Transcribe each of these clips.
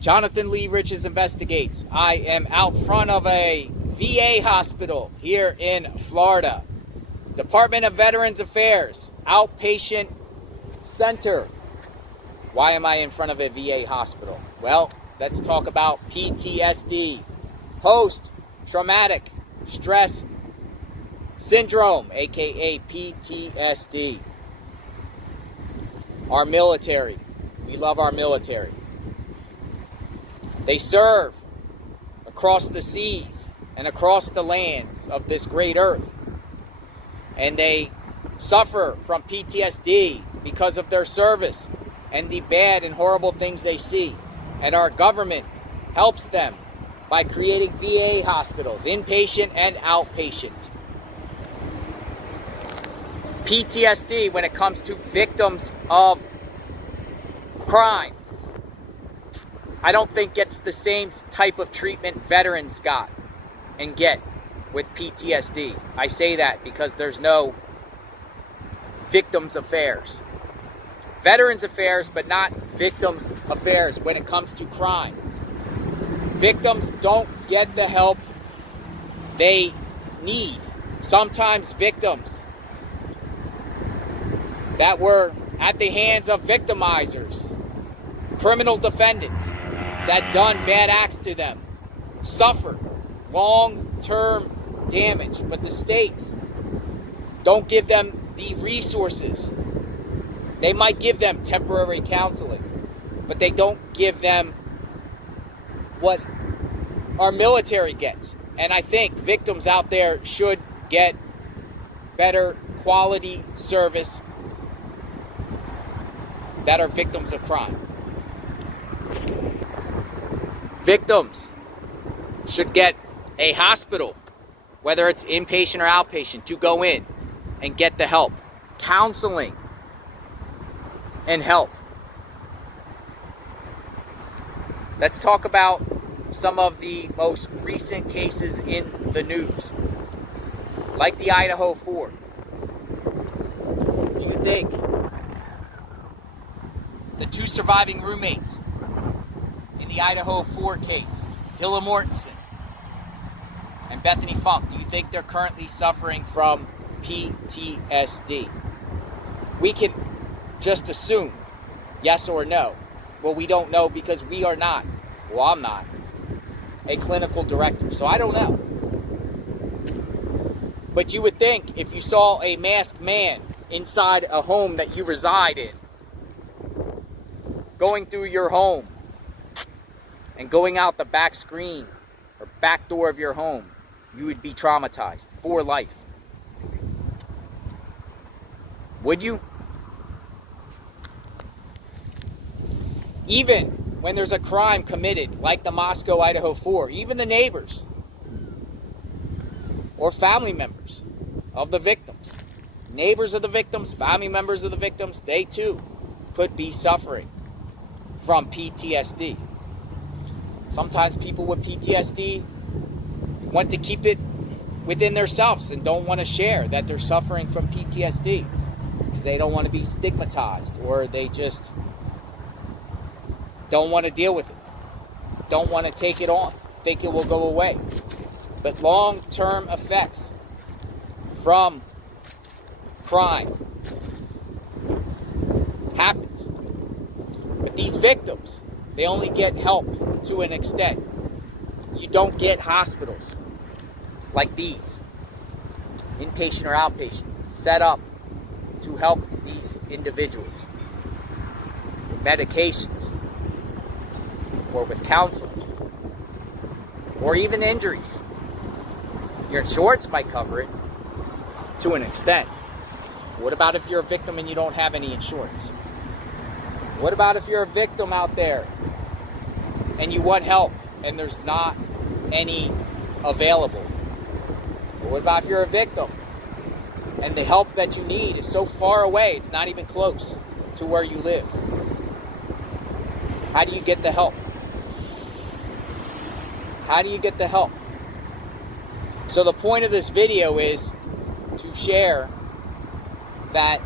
Jonathan Lee Riches Investigates. I am out front of a VA hospital here in Florida. Department of Veterans Affairs, outpatient center. Why am I in front of a VA hospital? Well, let's talk about PTSD, post-traumatic stress syndrome, aka PTSD. Our military, we love our military. They serve across the seas and across the lands of this great earth. And they suffer from PTSD because of their service and the bad and horrible things they see. And our government helps them by creating VA hospitals, inpatient and outpatient. PTSD, when it comes to victims of crime, I don't think gets the same type of treatment veterans got and get with PTSD. I say that because there's no victims affairs. Veterans affairs, but not victims affairs when it comes to crime. Victims don't get the help they need. Sometimes victims that were at the hands of victimizers, criminal defendants that done bad acts to them, suffer long-term damage, but the states don't give them the resources. They might give them temporary counseling, but they don't give them what our military gets. And I think victims out there should get better quality service that are victims of crime. Victims should get a hospital, whether it's inpatient or outpatient, to go in and get the help, counseling, and help. Let's talk about some of the most recent cases in the news, like the Idaho 4. Do you think the two surviving roommates in the Idaho 4 case, Dylan Mortensen and Bethany Funk, do you think they're currently suffering from PTSD? We can just assume yes or no. Well, we don't know because we are not, well, I'm not a clinical director, so I don't know. But you would think if you saw a masked man inside a home that you reside in, going through your home and going out the back screen or back door of your home, you would be traumatized for life. Would you? Even when there's a crime committed, like the Moscow Idaho 4, even the neighbors or family members of the victims, neighbors of the victims, family members of the victims, they too could be suffering from PTSD. Sometimes people with PTSD want to keep it within themselves and don't want to share that they're suffering from PTSD because they don't want to be stigmatized, or they just don't want to deal with it, don't want to take it on, think it will go away. But long-term effects from crime happens. But these victims, they only get help to an extent. You don't get hospitals like these, inpatient or outpatient, set up to help these individuals with medications or with counseling or even injuries. Your insurance might cover it to an extent. What about if you're a victim and you don't have any insurance? What about if you're a victim out there and you want help and there's not any available? Or what about if you're a victim and the help that you need is so far away, it's not even close to where you live? How do you get the help? How do you get the help? So the point of this video is to share that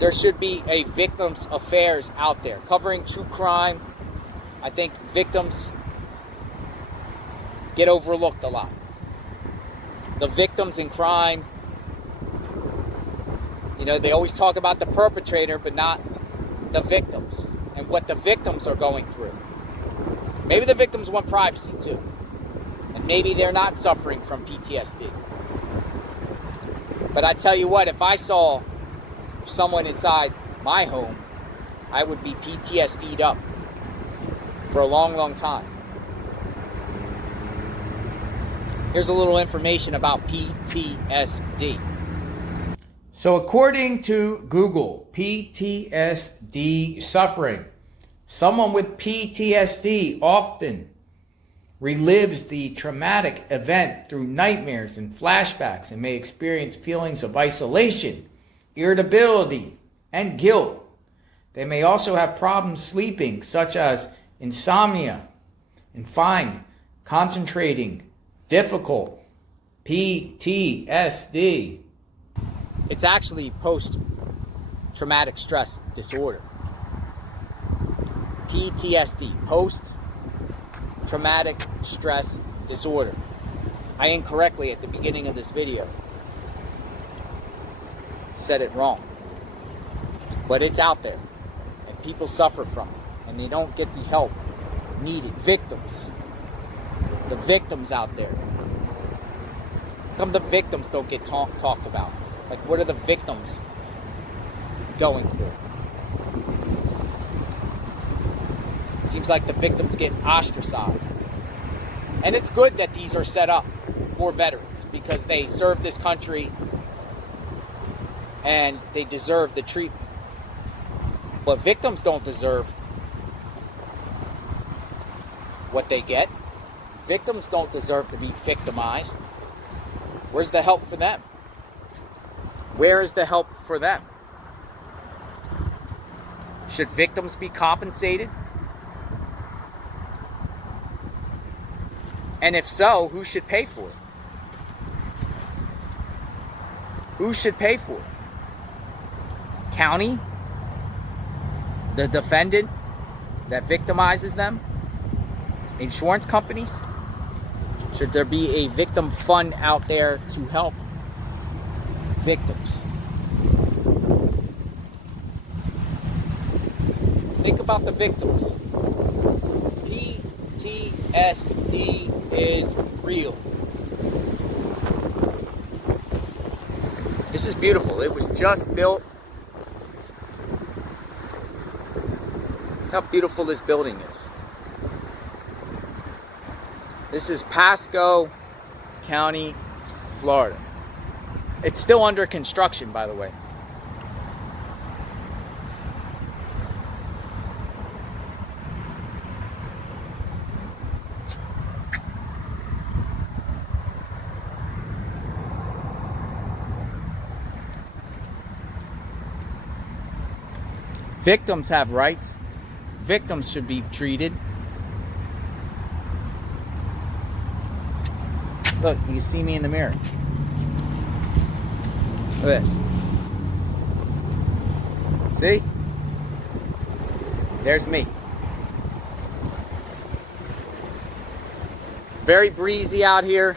there should be a victims affairs out there covering true crime, I think victims get overlooked a lot. The victims in crime, you know, they always talk about the perpetrator, but not the victims and what the victims are going through. Maybe the victims want privacy too. And maybe they're not suffering from PTSD. But I tell you what, if I saw someone inside my home, I would be PTSD'd up for a long, long time. Here's a little information about PTSD. So according to Google, PTSD suffering. Someone with PTSD often relives the traumatic event through nightmares and flashbacks and may experience feelings of isolation, irritability, and guilt. They may also have problems sleeping, such as insomnia, and find concentrating difficult. PTSD. It's actually post-traumatic stress disorder. PTSD, post-traumatic stress disorder. I incorrectly at the beginning of this video said it wrong. But it's out there, and people suffer from it, and they don't get the help needed. Victims. The victims out there. How come the victims don't get talked about? Like, what are the victims going through? Seems like the victims get ostracized. And it's good that these are set up for veterans because they serve this country and they deserve the treatment. But victims don't deserve what they get. Victims don't deserve to be victimized. Where's the help for them? Where is the help for them? Should victims be compensated? And if so, who should pay for it? Who should pay for it? County? The defendant that victimizes them? Insurance companies? Should there be a victim fund out there to help victims? Think about the victims. PTSD is real. This is beautiful. It was just built. Look how beautiful this building is. This is Pasco County, Florida. It's still under construction, by the way. Victims have rights. Victims should be treated. Look, you can see me in the mirror. Look at this. See? There's me. Very breezy out here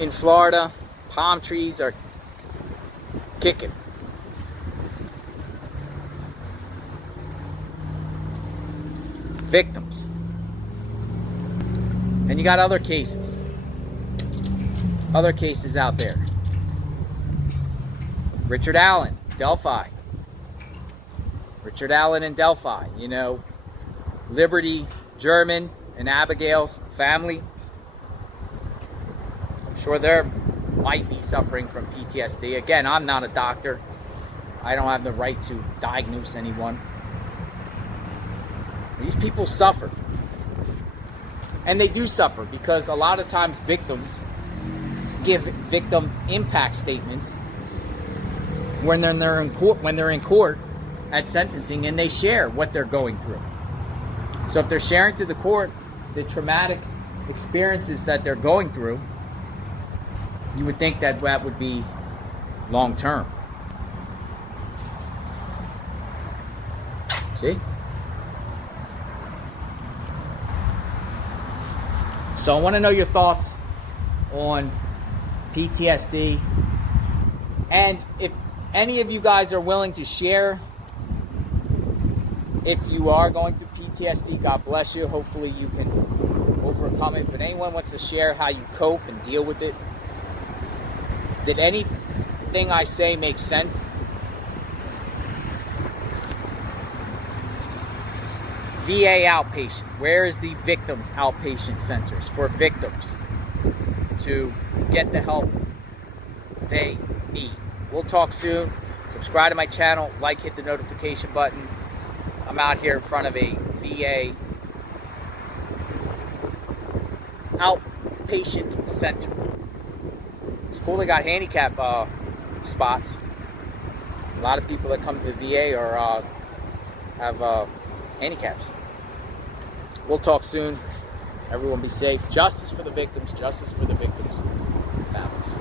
in Florida. Palm trees are kicking. Victims. And you got other cases. Other cases out there. Richard Allen, Delphi. Richard Allen in Delphi, you know. Liberty German and Abigail's family. I'm sure they might be suffering from PTSD. Again, I'm not a doctor. I don't have the right to diagnose anyone. These people suffer. And they do suffer because a lot of times victims give victim impact statements when they're in court at sentencing, and they share what they're going through. So if they're sharing to the court the traumatic experiences that they're going through, you would think that that would be long term. See? So I want to know your thoughts on PTSD, and if any of you guys are willing to share, if you are going through PTSD, God bless you. Hopefully you can overcome it. But anyone wants to share how you cope and deal with it? Did anything I say make sense? VA outpatient. Where is the victims outpatient centers for victims to get the help they need? We'll talk soon. Subscribe to my channel, like, hit the notification button. I'm out here in front of a VA outpatient center. It's cool they got handicap spots. A lot of people that come to the VA have handicaps. We'll talk soon. Everyone be safe. Justice for the victims. Justice for the victims' families.